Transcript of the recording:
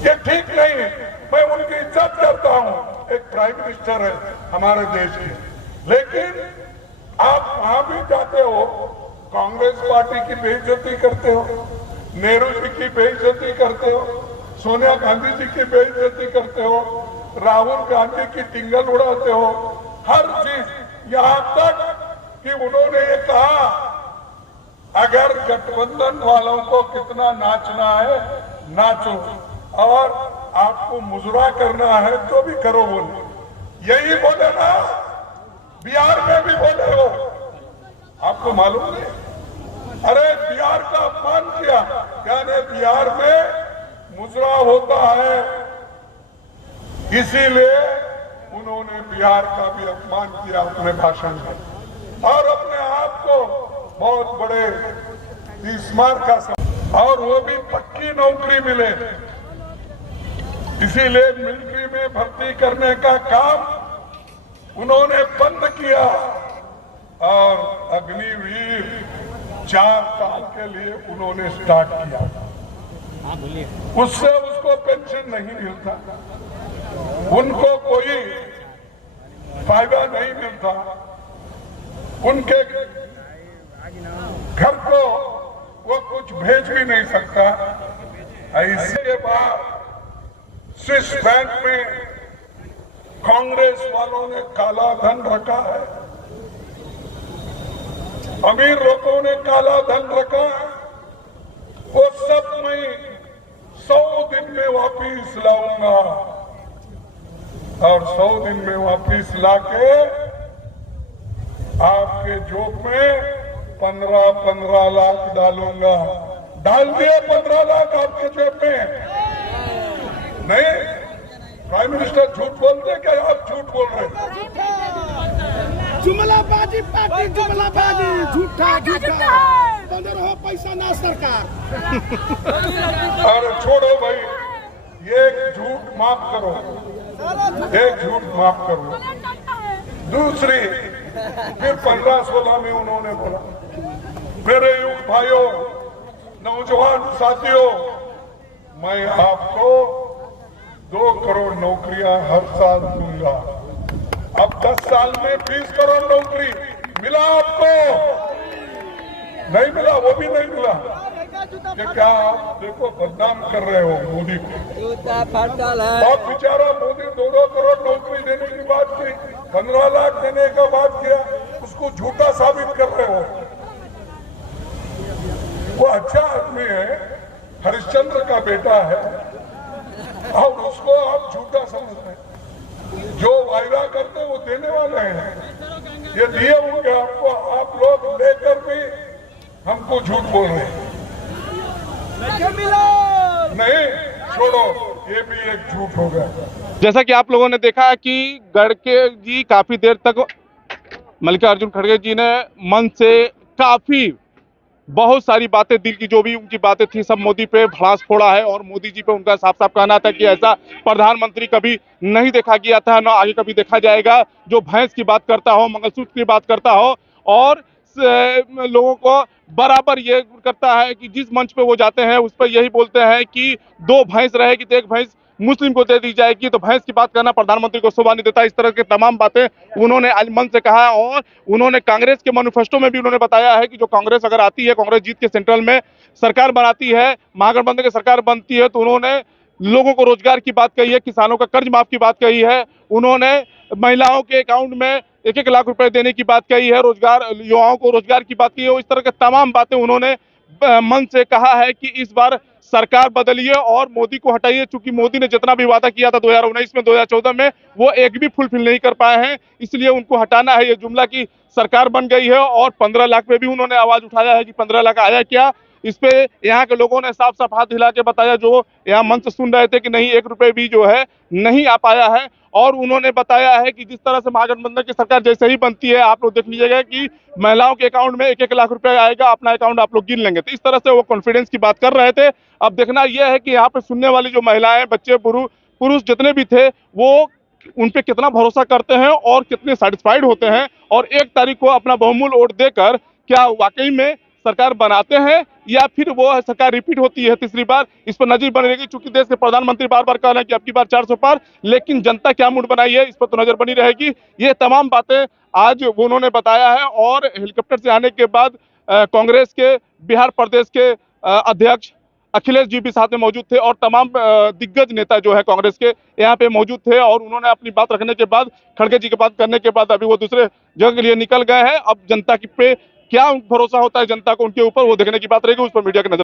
ये ठीक नहीं। मैं उनकी इज्जत करता हूं, एक प्राइम मिनिस्टर है हमारे देश के, लेकिन आप वहां भी जाते हो, कांग्रेस पार्टी की बेइज्जती करते हो, नेहरू जी की बेइज्जती करते हो, सोनिया गांधी जी की बेइज्जती करते हो, राहुल गांधी की टिंगल उड़ाते हो, हर चीज। यहां तक कि उन्होंने ये कहा अगर गठबंधन वालों को कितना नाचना है नाचो, और आपको मुजरा करना है तो भी करो। बोले यही बोले ना, बिहार में भी बोले हो, आपको मालूम नहीं? अरे बिहार का अपमान किया, यानी बिहार में मुजरा होता है, इसीलिए उन्होंने बिहार का भी अपमान किया अपने भाषण में, और अपने आप को बहुत बड़े तीसमार का और वो भी पक्की नौकरी मिले, इसीलिए मिलिट्री में भर्ती करने का काम उन्होंने बंद किया, और अग्निवीर 4 साल के लिए उन्होंने स्टार्ट किया। उससे उसको पेंशन नहीं मिलता, उनको कोई फायदा नहीं मिलता, उनके घर को वो कुछ भेज भी नहीं सकता। इसके बाद स्विस बैंक में कांग्रेस वालों ने काला धन रखा है, अमीर लोगों ने काला धन रखा है, वो सब मैं 100 दिन में वापिस लाऊंगा, और 100 दिन में वापिस लाके आपके जेब में 15-15 लाख डालूंगा। डाल दिए 15 लाख आपके जेब में? नहीं, प्राइम मिनिस्टर झूठ बोलते क्या? आप झूठ बोल रहे हैं। जुमलाबाजी पार्टी, जुमलाबाजी, झूठा झूठा, 15 पैसा ना सरकार। अरे छोड़ो भाई, ये झूठ माफ करो, एक झूठ माफ करो। दूसरी फिर 15-16 में उन्होंने बोला, मेरे युवा भाइयों, नौजवान साथियों, मैं आपको 2 करोड़ नौकरियां हर साल दूंगा। अब 10 साल में 20 करोड़ नौकरी मिला आपको? नहीं मिला, वो भी नहीं मिला। कि क्या आप देखो बदनाम कर रहे हो मोदी को। आप बेचारा मोदी 2 करोड़ नौकरी देने की बात की, 15 लाख देने का बात किया, उसको झूठा साबित कर रहे हो। वो अच्छा आदमी है, हरिश्चंद्र का बेटा है, और उसको आप झूठा समझते हैं। जो वायदा करते वो देने वाले हैं, ये दिए होंगे आपको, आप लोग लेकर भी हमको झूठ बोल रहे हैं। नहीं, छोड़ो, ये भी एक झूठ हो गया। जैसा कि आप लोगों ने देखा कि गडकरी जी काफी देर तक मल्लिकार्जुन खड़गे जी ने मन से काफी बहुत सारी बातें, दिल की जो भी उनकी बातें थी सब मोदी पे भड़ास फोड़ा है, और मोदी जी पे उनका साफ साफ कहना था कि ऐसा प्रधानमंत्री कभी नहीं देखा गया था, ना आगे कभी देखा जाएगा, जो भैंस की बात करता हो, मंगलसूत्र की बात करता हो, और लोगों को बराबर ये करता है कि जिस मंच पे वो जाते हैं उस पर यही बोलते हैं कि 2 भैंस रहेगी तो 1 भैंस मुस्लिम को दे दी जाएगी, तो भैंस की बात करना प्रधानमंत्री को शोभा नहीं देता। इस तरह की तमाम बातें उन्होंने आज मन से कहा, और उन्होंने कांग्रेस के मैनिफेस्टो में भी उन्होंने बताया है कि जो कांग्रेस अगर आती है, कांग्रेस जीत के सेंट्रल में सरकार बनाती है, महागठबंधन की सरकार बनती है, तो उन्होंने लोगों को रोजगार की बात कही है, किसानों का कर्ज माफ की बात कही है, उन्होंने महिलाओं के अकाउंट में 1-1 लाख रुपए देने की बात कही है, रोजगार, युवाओं को रोजगार की बात की है। इस तरह के तमाम बातें उन्होंने मन से कहा है कि इस बार सरकार बदलिए और मोदी को हटाइए, चूंकि मोदी ने जितना भी वादा किया था 2019 में, 2014 में, वो एक भी फुलफिल नहीं कर पाए हैं, इसलिए उनको हटाना है। ये जुमला की सरकार बन गई है, और 15 लाख पे भी उन्होंने आवाज उठाया है कि 15 लाख आया क्या। इस पे यहाँ के लोगों ने साफ साफ हाथ हिला के बताया, जो यहाँ मंच सुन रहे थे, कि नहीं 1 रुपए भी जो है नहीं आ पाया है। और उन्होंने बताया है कि जिस तरह से महागठबंधन की सरकार जैसे ही बनती है, आप लोग देख लीजिएगा कि महिलाओं के अकाउंट में 1-1 लाख रुपए आएगा, अपना अकाउंट आप लोग गिन लेंगे। तो इस तरह से वो कॉन्फिडेंस की बात कर रहे थे। अब देखना यह है कि यहाँ पे सुनने वाली जो महिलाएं, बच्चे, पुरुष जितने भी थे, वो उन पे कितना भरोसा करते हैं और कितने सेटिस्फाइड होते हैं, और 1 तारीख को अपना बहुमूल्य वोट देकर क्या वाकई में सरकार बनाते हैं या फिर वो सरकार रिपीट होती है तीसरी बार, इस पर नजर बनी रहेगी। चूंकि देश के प्रधानमंत्री बार बार कह रहे हैं कि अब की बार 400 पार, लेकिन जनता क्या मूड बनाई है इस पर तो नजर बनी रहेगी। ये तमाम बातें आज वो उन्होंने बताया है। और हेलीकॉप्टर से आने के बाद कांग्रेस के बिहार प्रदेश के अध्यक्ष अखिलेश जी भी साथ में मौजूद थे और तमाम दिग्गज नेता जो है कांग्रेस के यहाँ पे मौजूद थे। और उन्होंने अपनी बात रखने के बाद, खड़गे जी की बात करने के बाद अभी वो दूसरे जगह के लिए निकल गए हैं। अब जनता की पे क्या भरोसा होता है जनता को उनके ऊपर, वो देखने की बात रहेगी। उस पर मीडिया की नजर